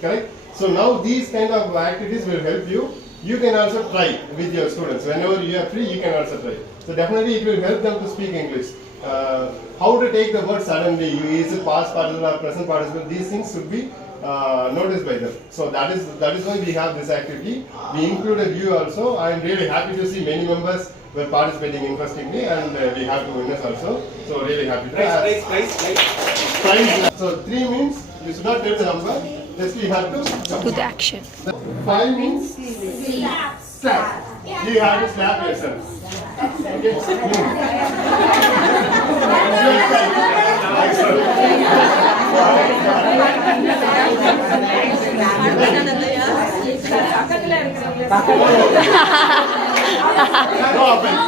Correct? So now these kind of activities will help you. You can also try with your students. Whenever you are free, you can also try. So definitely it will help them to speak English. How to take the word suddenly, is it past participle or present participle, these things should be noticed by them. So that is why we have this activity. We included you also. I am really happy to see many members were participating interestingly, and we have two winners also. So really happy. Price. So 3 means you should not tell the number. Just we have to Do the action. 5 means slap. You have to slap yourself. Okay. No offense.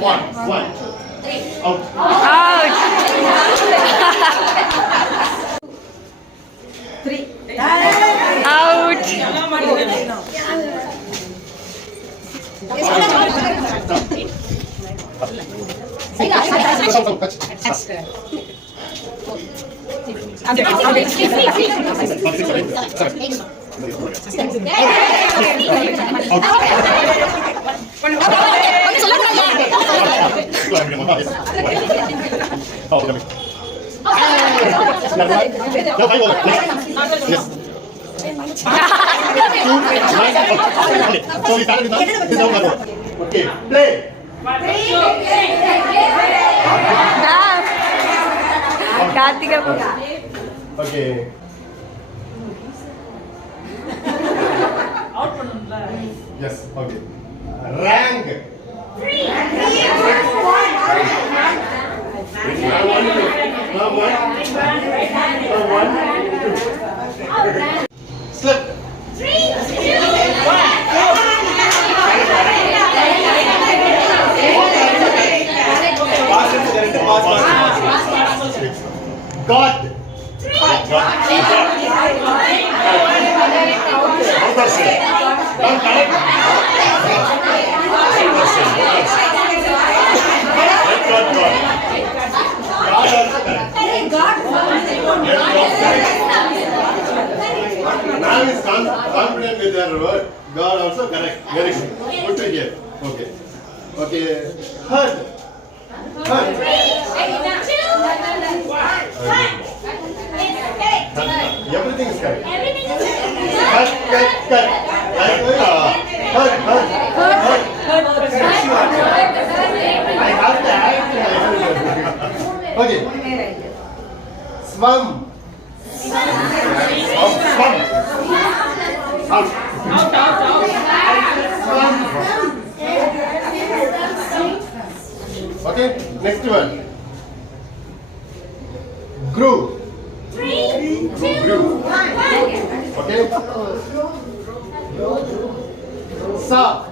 One. Out. Ouch! 3. Ouch! Okay, play. Kartika po. Okay. Yes, okay. Rank. Slip. God. Man is confident with their word. God also correct. Very good. Put it here. Okay. Okay. Hurt. Everything is correct. Cut. Hurt. I have to act. Okay. Swim. Out. Okay, next one. Grew. Grew. Okay. Saw.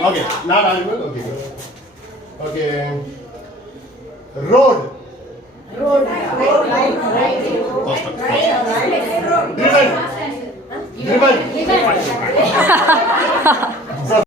Okay, not animal. Okay, good. Okay. Road. Driven.